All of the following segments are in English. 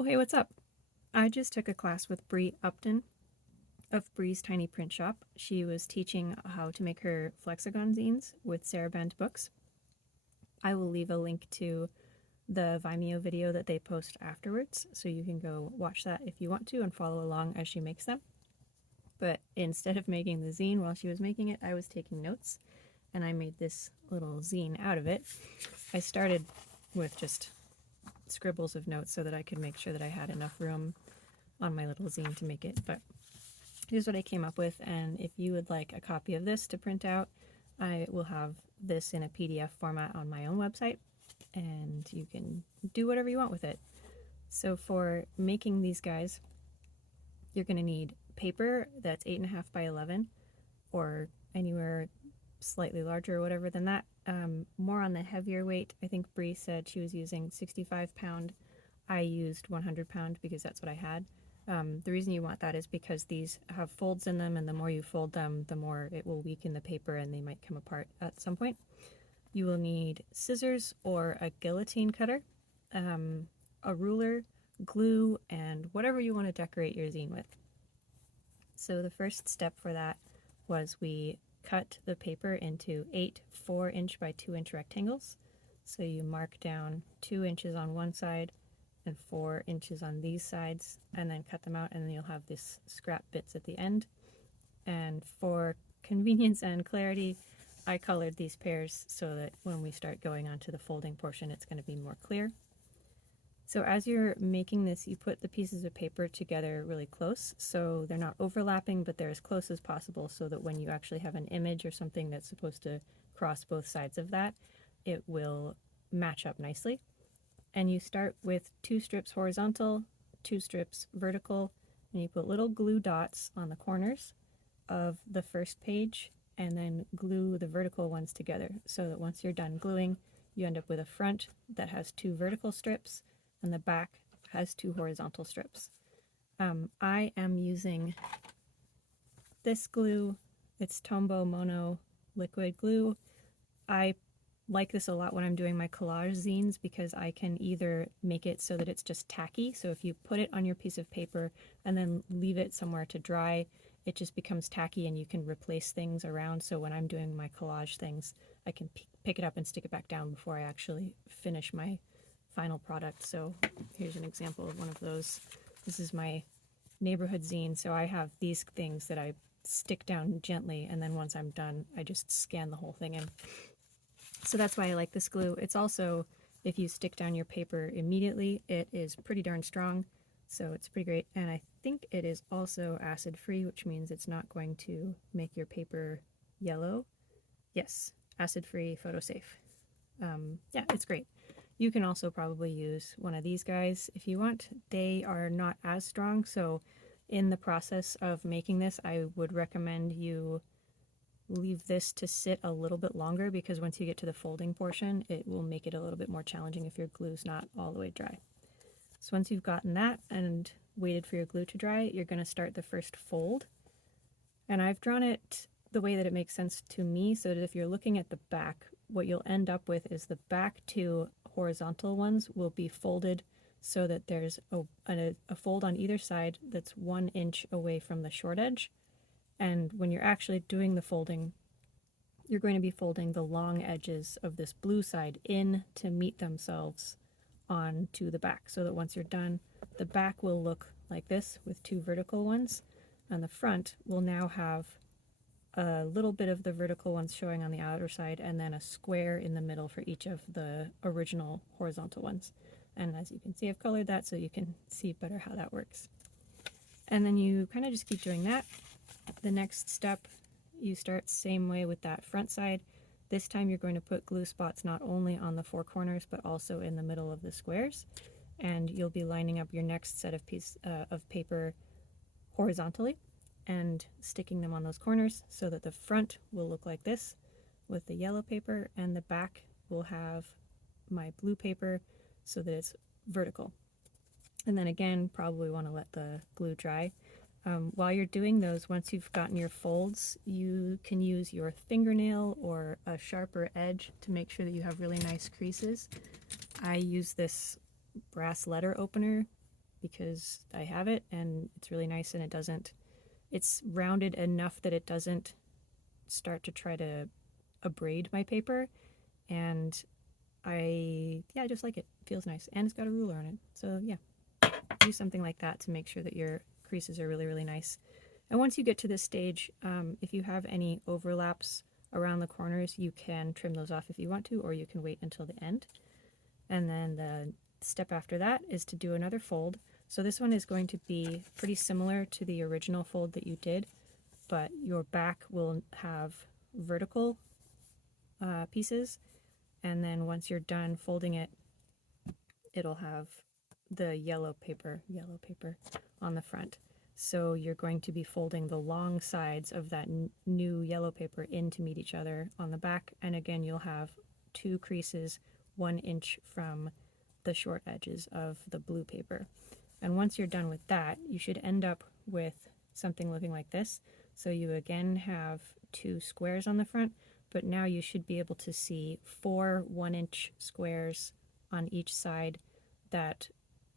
Oh, hey, what's up? I just took a class with Bre Upton of Bre's Tiny Print Shop. She was teaching how to make her flexagon zines with Saraband books. I will leave a link to the Vimeo video that they post afterwards, so you can go watch that if you want to and follow along as she makes them. But instead of making the zine while she was making it, I was taking notes, and I made this little zine out of it. I started with just scribbles of notes so that I could make sure that I had enough room on my little zine to make it, but here's what I came up with. And if you would like a copy of this to print out, I will have this in a PDF format on my own website, and you can do whatever you want with it. So for making these guys, you're going to need paper that's 8.5 by 11 or anywhere slightly larger or whatever than that. More on the heavier weight. I think Bre said she was using 65-pound. I used 100-pound because that's what I had. The reason you want that is because these have folds in them, and the more you fold them, the more it will weaken the paper and they might come apart at some point. You will need scissors or a guillotine cutter, a ruler, glue, and whatever you want to decorate your zine with. So the first step for that was we cut the paper into 8 4-inch by 2-inch rectangles. So you mark down 2 inches on one side and 4 inches on these sides, and then cut them out, and then you'll have these scrap bits at the end. And for convenience and clarity, I colored these pairs so that when we start going on to the folding portion, it's going to be more clear. So as you're making this, you put the pieces of paper together really close, so they're not overlapping, but they're as close as possible, so that when you actually have an image or something that's supposed to cross both sides of that, it will match up nicely. And you start with 2 strips horizontal, 2 strips vertical, and you put little glue dots on the corners of the first page, and then glue the vertical ones together, so that once you're done gluing, you end up with a front that has 2 vertical strips, and the back has 2 horizontal strips. I am using this glue. It's Tombow Mono liquid glue. I like this a lot when I'm doing my collage zines because I can either make it so that it's just tacky, so if you put it on your piece of paper and then leave it somewhere to dry, it just becomes tacky and you can replace things around. So when I'm doing my collage things, I can pick it up and stick it back down before I actually finish my final product. So here's an example of one of those. This is my neighborhood zine, so I have these things that I stick down gently, and then once I'm done, I just scan the whole thing in. So that's why I like this glue. It's also, if you stick down your paper immediately, it is pretty darn strong, so it's pretty great. And I think it is also acid-free, which means it's not going to make your paper yellow. Yes, acid-free, photo-safe. Yeah, it's great. You can also probably use one of these guys if you want. They are not as strong, so in the process of making this, I would recommend you leave this to sit a little bit longer, because once you get to the folding portion, it will make it a little bit more challenging if your glue's not all the way dry. So once you've gotten that and waited for your glue to dry, you're going to start the first fold. And I've drawn it the way that it makes sense to me, so that if you're looking at the back, what you'll end up with is the back 2 horizontal ones will be folded so that there's a fold on either side that's 1 inch away from the short edge. And when you're actually doing the folding, you're going to be folding the long edges of this blue side in to meet themselves onto the back, so that once you're done, the back will look like this with 2 vertical ones, and the front will now have a little bit of the vertical ones showing on the outer side, and then a square in the middle for each of the original horizontal ones. And as you can see, I've colored that so you can see better how that works. And then you kind of just keep doing that. The next step, you start same way with that front side. This time you're going to put glue spots not only on the 4 corners, but also in the middle of the squares. And you'll be lining up your next set of of paper horizontally and sticking them on those corners, so that the front will look like this with the yellow paper, and the back will have my blue paper so that it's vertical. And then again, probably want to let the glue dry. While you're doing those, once you've gotten your folds, you can use your fingernail or a sharper edge to make sure that you have really nice creases. I use this brass letter opener because I have it and it's really nice, and it's rounded enough that it doesn't start to try to abrade my paper, and I just like it. It feels nice, and it's got a ruler on it. So yeah, use something like that to make sure that your creases are really, really nice. And once you get to this stage, if you have any overlaps around the corners, you can trim those off if you want to, or you can wait until the end. And then the step after that is to do another fold. So this one is going to be pretty similar to the original fold that you did, but your back will have vertical pieces, and then once you're done folding it, it'll have the yellow paper on the front. So you're going to be folding the long sides of that new yellow paper in to meet each other on the back, and again you'll have 2 creases 1 inch from the short edges of the blue paper. And once you're done with that, you should end up with something looking like this. So you again have 2 squares on the front, but now you should be able to see 4 1-inch squares on each side that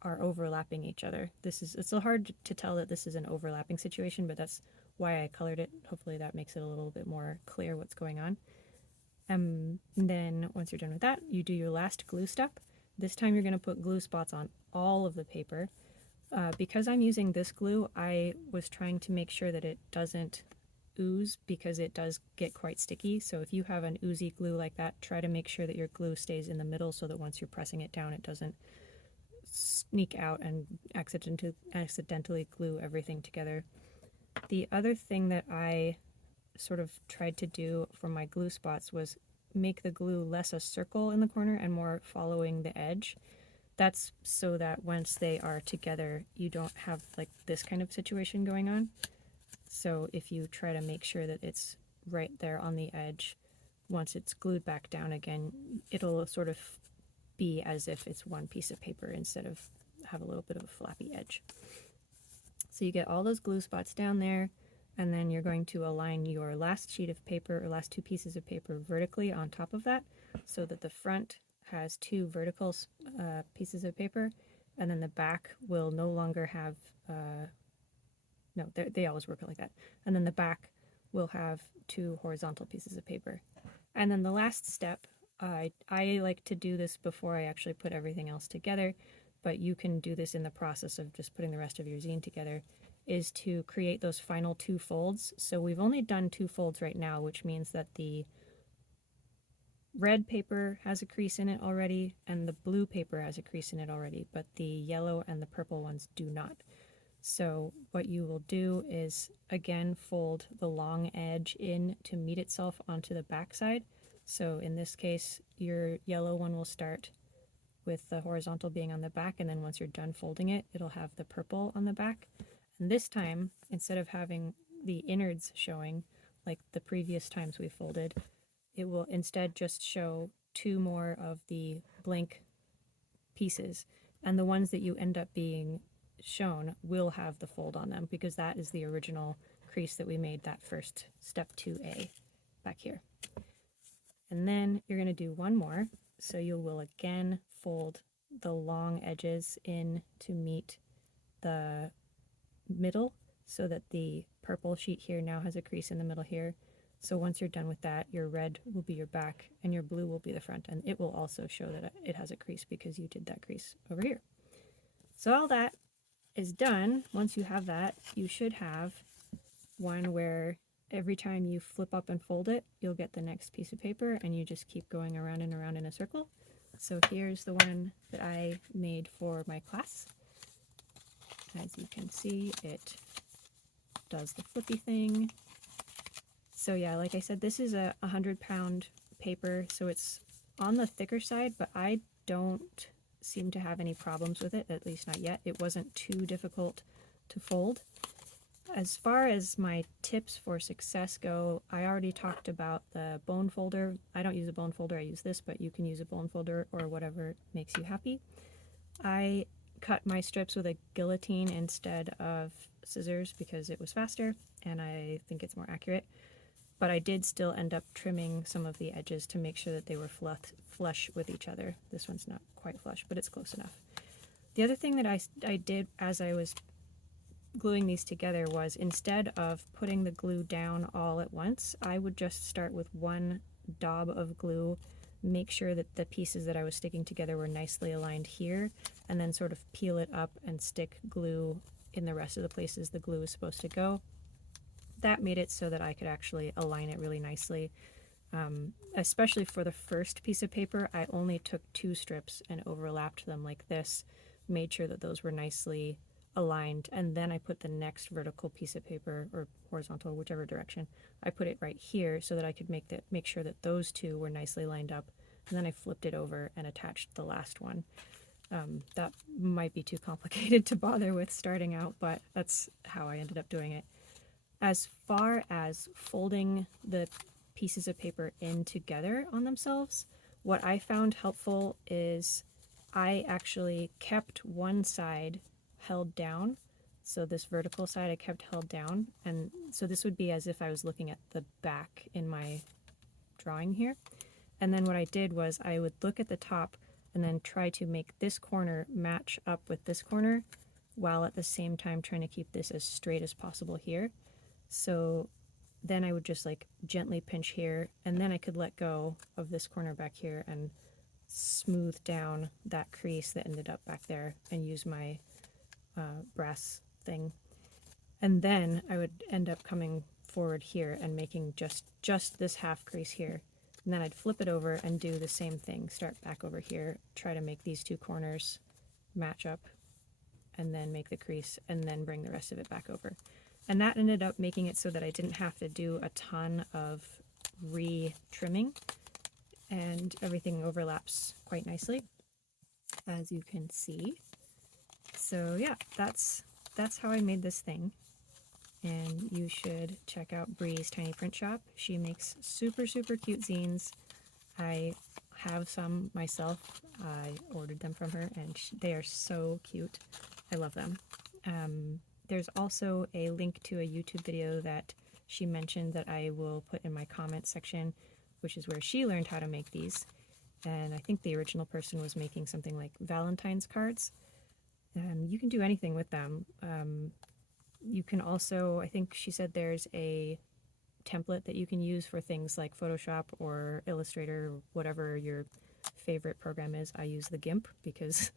are overlapping each other. It's so hard to tell that this is an overlapping situation, but that's why I colored it. Hopefully that makes it a little bit more clear what's going on. And then once you're done with that, you do your last glue step. This time you're going to put glue spots on all of the paper. Because I'm using this glue, I was trying to make sure that it doesn't ooze, because it does get quite sticky. So if you have an oozy glue like that, try to make sure that your glue stays in the middle so that once you're pressing it down, it doesn't sneak out and accidentally glue everything together. The other thing that I sort of tried to do for my glue spots was make the glue less a circle in the corner and more following the edge. That's so that once they are together, you don't have like this kind of situation going on. So if you try to make sure that it's right there on the edge, once it's glued back down again, it'll sort of be as if it's one piece of paper instead of have a little bit of a flappy edge. So you get all those glue spots down there, and then you're going to align your last sheet of paper, or last 2 pieces of paper, vertically on top of that, so that the front has 2 vertical pieces of paper, and then the back will no longer have no, they always work like that. And then the back will have 2 horizontal pieces of paper. And then the last step, I like to do this before I actually put everything else together, but you can do this in the process of just putting the rest of your zine together, is to create those final 2 folds. So we've only done 2 folds right now, which means that the red paper has a crease in it already, and the blue paper has a crease in it already, but the yellow and the purple ones do not. So what you will do is again fold the long edge in to meet itself onto the back side. So in this case, your yellow one will start with the horizontal being on the back, and then once you're done folding it, it'll have the purple on the back. And this time, instead of having the innards showing like the previous times we folded, it will instead just show 2 more of the blank pieces, and the ones that you end up being shown will have the fold on them, because that is the original crease that we made that first step 2A back here. And then you're going to do one more, so you will again fold the long edges in to meet the middle, so that the purple sheet here now has a crease in the middle here. So once you're done with that, your red will be your back and your blue will be the front, and it will also show that it has a crease because you did that crease over here. So all that is done. Once you have that, you should have one where every time you flip up and fold it, you'll get the next piece of paper, and you just keep going around and around in a circle. So here's the one that I made for my class. As you can see, it does the flippy thing. So yeah, like I said, this is a 100-pound paper, so it's on the thicker side, but I don't seem to have any problems with it, at least not yet. It wasn't too difficult to fold. As far as my tips for success go, I already talked about the bone folder. I don't use a bone folder, I use this, but you can use a bone folder or whatever makes you happy. I cut my strips with a guillotine instead of scissors because it was faster and I think it's more accurate. But I did still end up trimming some of the edges to make sure that they were flush with each other. This one's not quite flush, but it's close enough. The other thing that I did as I was gluing these together was, instead of putting the glue down all at once, I would just start with one daub of glue, make sure that the pieces that I was sticking together were nicely aligned here, and then sort of peel it up and stick glue in the rest of the places the glue is supposed to go. That made it so that I could actually align it really nicely. Especially for the first piece of paper, I only took 2 strips and overlapped them like this, made sure that those were nicely aligned, and then I put the next vertical piece of paper, or horizontal, whichever direction, I put it right here so that I could make sure that those 2 were nicely lined up, and then I flipped it over and attached the last one. That might be too complicated to bother with starting out, but that's how I ended up doing it. As far as folding the pieces of paper in together on themselves, what I found helpful is I actually kept one side held down. So this vertical side I kept held down, and so this would be as if I was looking at the back in my drawing here. And then what I did was I would look at the top and then try to make this corner match up with this corner, while at the same time trying to keep this as straight as possible here. So then I would just like gently pinch here, and then I could let go of this corner back here and smooth down that crease that ended up back there, and use my brass thing. And then I would end up coming forward here and making just this half crease here. And then I'd flip it over and do the same thing. Start back over here, try to make these 2 corners match up, and then make the crease, and then bring the rest of it back over. And that ended up making it so that I didn't have to do a ton of re-trimming, and everything overlaps quite nicely, as you can see. So yeah, that's how I made this thing. And you should check out Bre's Tiny Print Shop. She makes super, super cute zines. I have some myself. I ordered them from her, and they are so cute. I love them. There's also a link to a YouTube video that she mentioned that I will put in my comments section, which is where she learned how to make these. And I think the original person was making something like Valentine's cards. You can do anything with them. You can also, I think she said there's a template that you can use for things like Photoshop or Illustrator, whatever your favorite program is. I use the GIMP because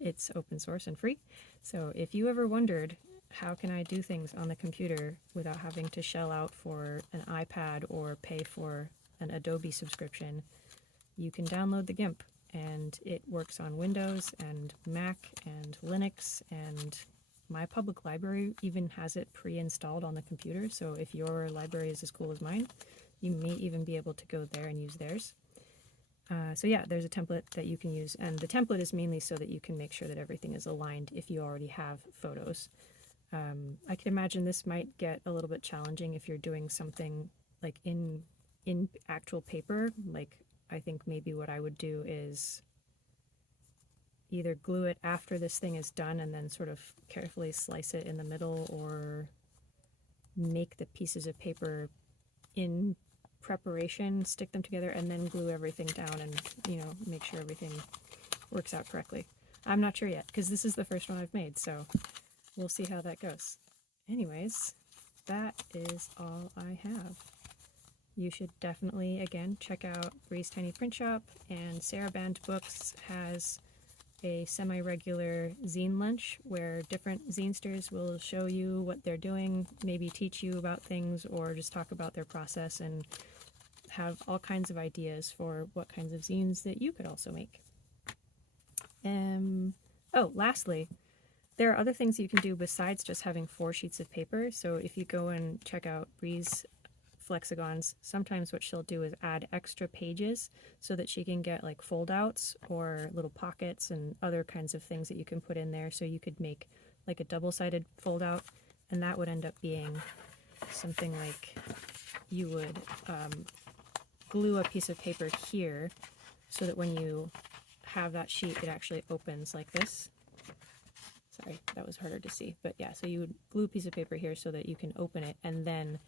it's open source and free. So if you ever wondered, how can I do things on the computer without having to shell out for an iPad or pay for an Adobe subscription, you can download the GIMP, and it works on Windows and Mac and Linux, and my public library even has it pre-installed on the computer. So if your library is as cool as mine, you may even be able to go there and use theirs. So yeah, there's a template that you can use, and the template is mainly so that you can make sure that everything is aligned if you already have photos. I can imagine this might get a little bit challenging if you're doing something like in actual paper. Like, I think maybe what I would do is either glue it after this thing is done and then sort of carefully slice it in the middle, or make the pieces of paper in preparation, stick them together, and then glue everything down and, make sure everything works out correctly. I'm not sure yet, because this is the first one I've made, so we'll see how that goes. Anyways, that is all I have. You should definitely, again, check out Bre's Tiny Print Shop, and Sarah Band Books has a semi-regular zine lunch where different zinesters will show you what they're doing, maybe teach you about things, or just talk about their process and have all kinds of ideas for what kinds of zines that you could also make. Lastly, there are other things you can do besides just having 4 sheets of paper. So if you go and check out Bre's flexagons, sometimes what she'll do is add extra pages so that she can get like fold outs or little pockets and other kinds of things that you can put in there. So you could make like a double-sided fold out, and that would end up being something like you would glue a piece of paper here so that when you have that sheet, it actually opens like this. Sorry, that was harder to see, but yeah, so you would glue a piece of paper here so that you can open it, and then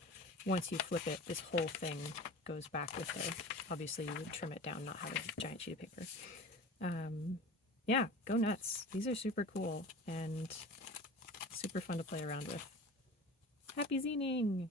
once you flip it, this whole thing goes back with it. Obviously, you would trim it down, not have a giant sheet of paper. yeah, go nuts. These are super cool and super fun to play around with. Happy zining!